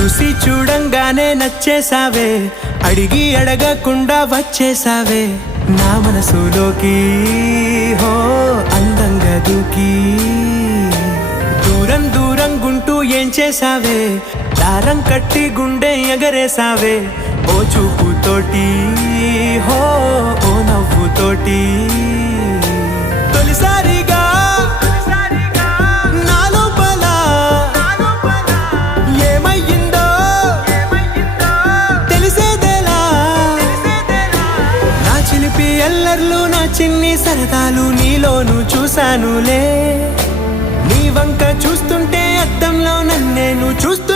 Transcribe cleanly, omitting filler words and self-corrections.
చూసి చూడంగానే నచ్చేసావే, అడిగి అడగకుండా వచ్చేసావే నా మనసులోకి. హో అందంగా దూకి దూరం దూరం గుంటూ ఏం చేసావే, దారం కట్టి గుండె ఎగరేసావే ఓ చూపుతోటి, హో ఓ నవ్వుతోటి. తొలిసారిగా నా లోపల ఏమయ్యిందో తెలిసేదేలా. నా చిలిపి ఎల్లర్లు నా చిన్ని సరదాలు నీలోను చూశానులే. నీ వంక చూస్తుంటే అద్దంలో నన్నేను చూస్తూ